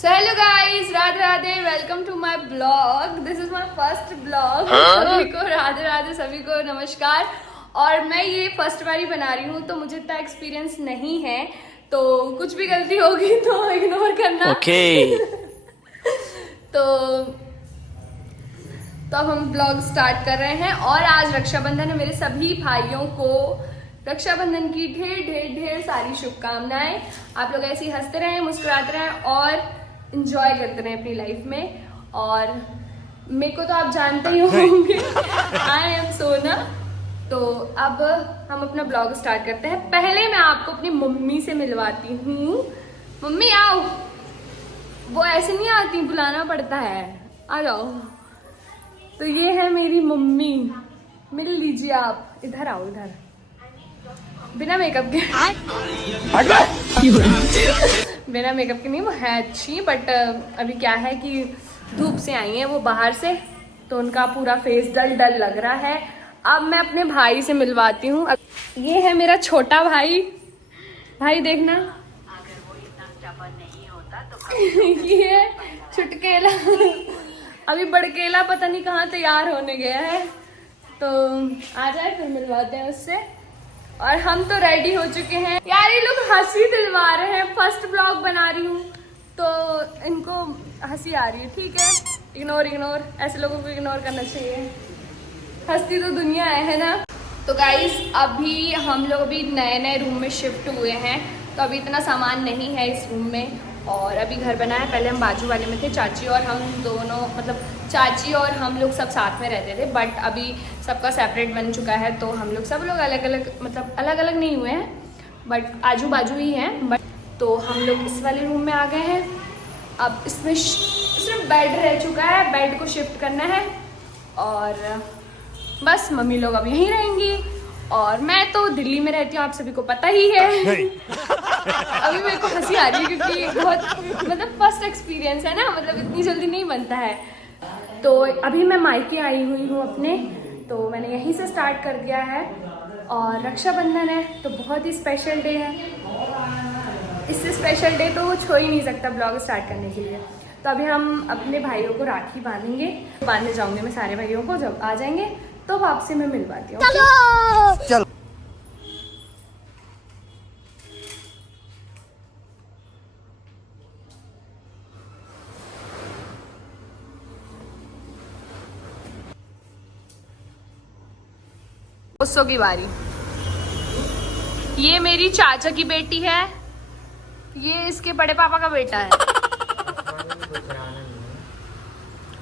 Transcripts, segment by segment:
So hello guys, Radhe Radhe, welcome to my blog. This is my first blog. सभी को राधे राधे, सभी को नमस्कार। और मैं ये फर्स्ट बार ही बना रही हूँ, तो मुझे इतना एक्सपीरियंस नहीं है, तो कुछ भी गलती होगी तो इग्नोर करना। तो अब हम ब्लॉग स्टार्ट कर रहे हैं। और आज रक्षाबंधन है। मेरे सभी भाइयों को रक्षाबंधन की ढेर ढेर ढेर सारी शुभकामनाएं। आप लोग ऐसे ही हंसते रहें, मुस्कुराते रहें और इंजॉय करते रहें अपनी लाइफ में। और मेरे को तो आप जानते ही होंगे, आई एम सोना। तो अब हम अपना ब्लॉग स्टार्ट करते हैं। पहले मैं आपको अपनी मम्मी से मिलवाती हूँ। मम्मी आओ। वो ऐसे नहीं आती, बुलाना पड़ता है। आ जाओ। तो ये है मेरी मम्मी, मिल लीजिए आप। इधर आओ, इधर। बिना मेकअप के बिना मेकअप के नहीं, वो है अच्छी, बट अभी क्या है कि धूप से आई है वो बाहर से, तो उनका पूरा फेस डल डल लग रहा है। अब मैं अपने भाई से मिलवाती हूँ। ये है मेरा छोटा भाई। भाई देखना, ये छुटकेला अभी बड़केला पता नहीं कहाँ तैयार होने गया है, तो आ जाए फिर मिलवाते हैं उससे। और हम तो रेडी हो चुके हैं यार। ये लोग हंसी दिलवा रहे हैं। फर्स्ट ब्लॉग बना रही हूँ तो इनको हंसी आ रही है, ठीक है। इग्नोर, ऐसे लोगों को इग्नोर करना चाहिए। हंसती तो दुनिया है ना। तो गाइस, अभी हम लोग अभी नए नए रूम में शिफ्ट हुए हैं, तो अभी इतना सामान नहीं है इस रूम में। और अभी घर बना है। पहले हम बाजू वाले में थे, चाची और हम दोनों, मतलब चाची और हम लोग सब साथ में रहते थे, बट अभी सबका सेपरेट बन चुका है। तो हम लोग सब लोग अलग अलग, मतलब अलग अलग नहीं हुए हैं, बट आजू बाजू ही हैं। बट तो हम लोग इस वाले रूम में आ गए हैं। अब इसमें सिर्फ बेड रह चुका है, बेड को शिफ्ट करना है। और बस मम्मी लोग अब यहीं रहेंगी और मैं तो दिल्ली में रहती हूँ, आप सभी को पता ही है। अभी मेरे को हंसी आ रही है क्योंकि बहुत, मतलब फर्स्ट एक्सपीरियंस है ना, मतलब इतनी जल्दी नहीं बनता है। तो अभी मैं मायके आई हुई हूँ अपने, तो मैंने यहीं से स्टार्ट कर दिया है। और रक्षाबंधन है तो बहुत ही स्पेशल डे है। इससे स्पेशल डे तो कुछ हो ही नहीं सकता ब्लॉग स्टार्ट करने के लिए। तो अभी हम अपने भाइयों को राखी बांधेंगे। बांधने जाऊँगी मैं सारे भाइयों को, जब आ जाएंगे तो वापसी में मिलवाती हूँ। चलो। गुस्सों की बारी। ये मेरी चाचा की बेटी है, ये इसके बड़े पापा का बेटा है।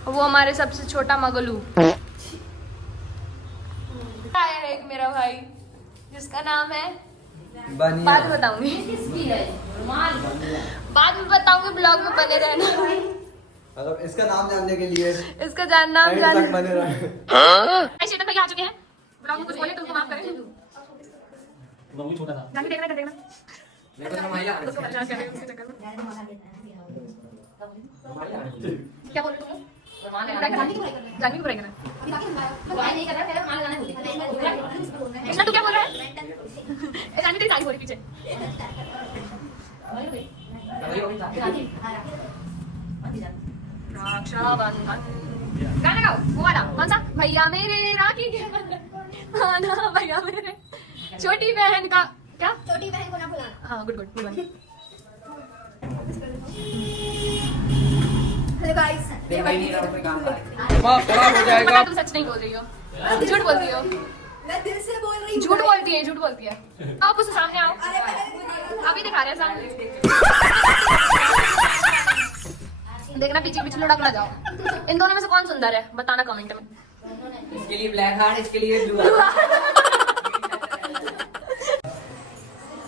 वो हमारे सबसे छोटा मगलू है। एक मेरा भाई जिसका नाम है, बाद में बताऊंगी, बाद में बताऊंगी, ब्लॉग में बने रहना। मतलब इसका नाम जानने के लिए, इसका नाम जानने बने रहे। शेटर भैया आ चुके हैं। ब्लॉग में कुछ बोले तो उनको माफ करें। छोटा था। जानवी देखना, देखना। क्या बोल रहे तुम? जानवी को बुराई करना। कृष्णा तू क्या बोल रहा है? जानवी तेरी तारीफ हो रही पीछे। रक्षाबंधन गाना गाओ, वो वाला कौन सा? भैया मेरे राखी के बंधन, भैया मेरे छोटी बहन का क्या? छोटी बहन को ना भुलाना। हाँ, गुड। हेलो गाइस, हो जाएगा। तुम सच नहीं बोल रही हो, झूठ बोलती हो। मैं दिल से बोल रही हूँ। झूठ बोलती है। आप उसके सामने आओ, अभी दिखा रहे हैं सामने। देखना पीछे पीछे लुढ़क ना जाओ। इन दोनों में से कौन सुंदर है बताना कमेंट में। इसके लिए ब्लैक हार्ट, इसके लिए ब्लू हार्ट।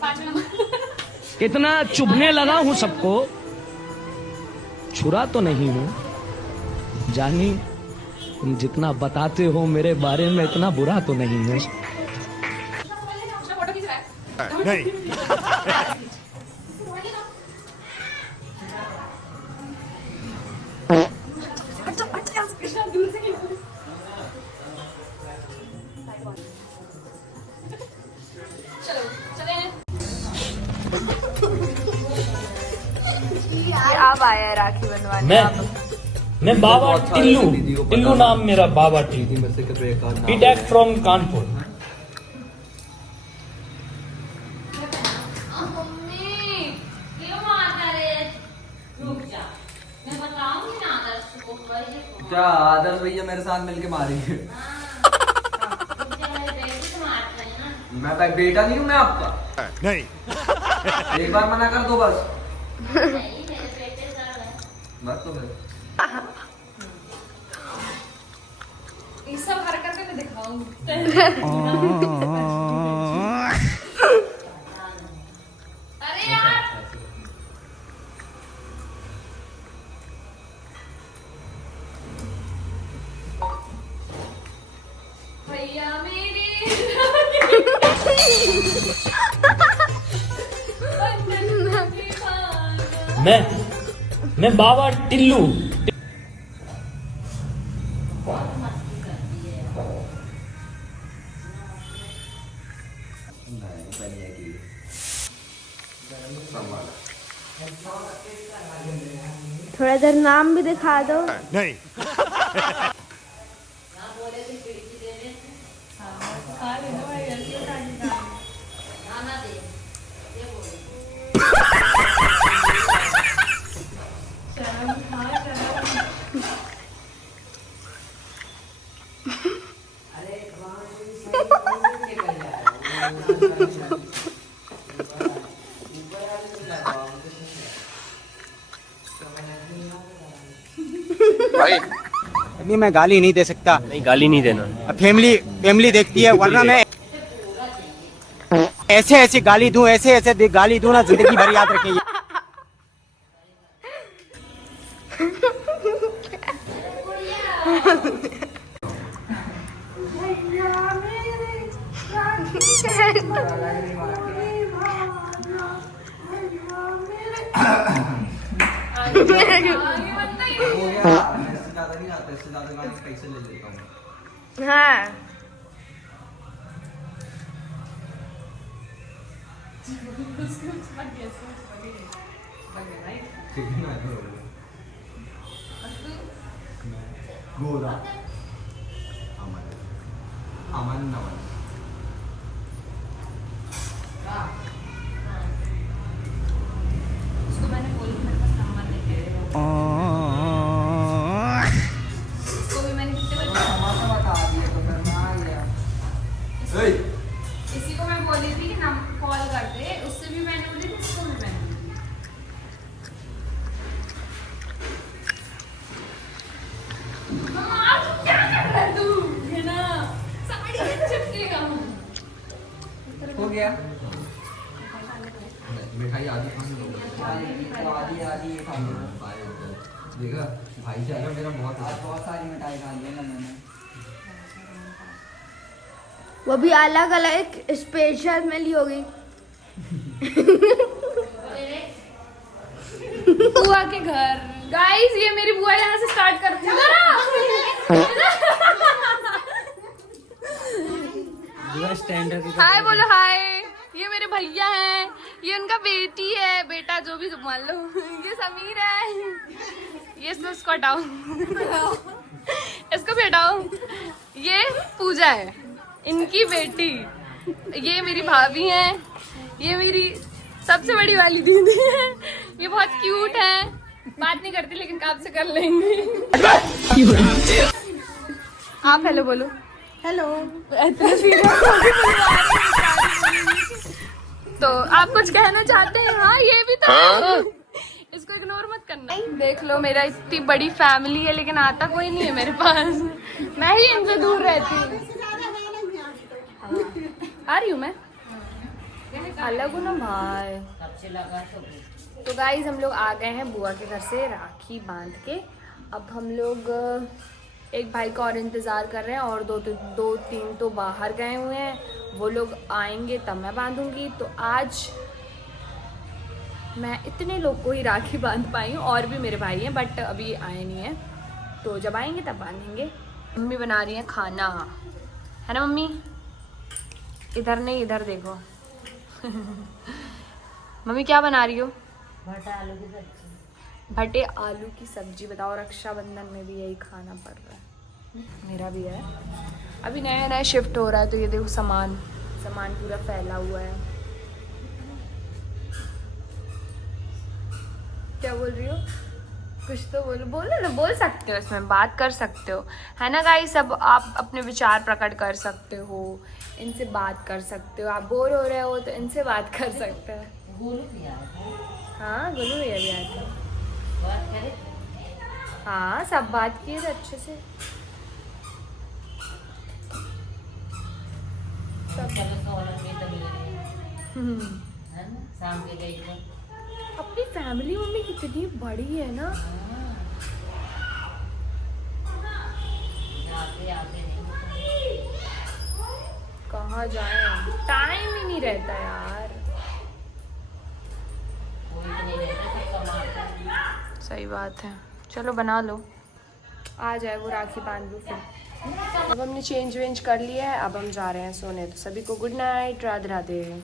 5 नंबर। इतना चुभने लगा हूं सबको, छुरा तो नहीं हूं। जानी, तुम जितना बताते हो मेरे बारे में, इतना बुरा तो नहीं हूं। फोटो खींच रहा है नहीं। आप आ आया है राखी बनवाने। मैं आप मैं बाबा बहुत अच्छा टिल्लू, है, दीदी को पता टिल्लू है। नाम मेरा बाबा दीदी टिल्लू। में से कभी एक आध नाम बीटेक फ्रॉम कानपुर। मम्मी क्यों मार रहे? रुक जा, मैं बताऊंगी ना आदर्श को। क्या आदर्श भैया मेरे साथ मिलके मारेंगे। मैं भाई बेटा नहीं हूँ मैं आपका। नहीं। एक बार मना कर दो बस। बस तो फिर ये सब हरकतें मैं दिखाऊंगी। अरे यार भैया मेरी मैं बाबा टिल्लू। थोड़ा देर नाम भी दिखा दो। नहीं। भाई अभी मैं गाली नहीं दे सकता। नहीं, गाली नहीं देना। फैमिली देखती है, वरना मैं ऐसे गाली दूं, ऐसे गाली दूं ना, जिंदगी भर याद रखेंगे। हो गया। इससे ज्यादा नहीं आता, इससे ज्यादा गाने पैसे ले लेता हूँ। हाँ ठीक है ना? गोरा अमन अमन नमन। उसको मैंने बोली मेरे पास नंबर नहीं है। इसको भी मैंने कितने बजे ए, इसी को मैं बोली थी कि कॉल कर दे, उससे भी मैंने बोली थी, इसको भी मैंने बोली थी। मम्मा, आज क्या कर रहा है तू? है ना, साड़ी में चिपकेगा। हो गया। मिठाई आधी खाने दो। आधी ये खा लो। देखा भाईचारा मेरा बहुत आज बहुत सारी मिठाई खा ली ना मैंने। वो भी अलग अलग स्पेशल मिली होगी। बुआ के घर। गाइस ये मेरी बुआ यहाँ से स्टार्ट करती है हाय बोलो हाय। ये मेरे भैया हैं, ये उनका बेटी है, बेटा जो भी मान लो। ये समीर है, ये इसको हटाओ, इसको भी हटाओ। ये पूजा है, इनकी बेटी। ये मेरी भाभी है, ये मेरी सबसे बड़ी वाली दीदी है। ये बहुत क्यूट है, बात नहीं करती लेकिन काम से कर लेंगे। आप हेलो बोलो। हेलो। इतने सीरियस हो के बुलवा रही हैं। तो आप कुछ कहना चाहते हैं? हाँ ये भी तो है। इसको इग्नोर मत करना। देख लो मेरा इतनी बड़ी फैमिली है लेकिन आता कोई नहीं है मेरे पास। मैं ही इनसे दूर रहती हूँ। आ रही हूँ मैं, अलग हूँ ना भाई। तो गाइज हम लोग आ गए हैं बुआ के घर से राखी बांध के। अब हम लोग एक भाई का और इंतज़ार कर रहे हैं और दो तीन तो बाहर गए हुए हैं। वो लोग आएंगे तब मैं बांधूंगी। तो आज मैं इतने लोग को ही राखी बांध पाई हूँ, और भी मेरे भाई हैं बट अभी आए नहीं हैं। तो जब आएंगे तब बांधेंगे। मम्मी बना रही हैं खाना, है ना मम्मी? इधर नहीं इधर देखो। मम्मी क्या बना रही हो? भटे आलू की सब्जी। बताओ, रक्षाबंधन में भी यही खाना पड़ रहा है। मेरा भी है। अभी नया नया शिफ्ट हो रहा है तो ये देखो सामान पूरा फैला हुआ है। क्या बोल रही हो? कुछ तो बोलो ना, बोल सकते हो, इसमें बात कर सकते हो, है ना गाइस। सब आप अपने विचार प्रकट कर सकते हो, इनसे बात कर सकते हो। आप बोर हो रहे हो तो इनसे बात कर सकते हो। हाँ, गोलू भैया भी आए थे। हाँ, सब बात किए थे अच्छे से। अपनी फैमिली मम्मी कितनी बड़ी है ना। कहाँ जाए, टाइम ही नहीं रहता यार। सही बात है। चलो बना लो, आ जाए वो, राखी बांध लो फिर। अब हमने चेंज वेंज कर लिया है, अब हम जा रहे हैं सोने। तो सभी को गुड नाइट, राधे राधे।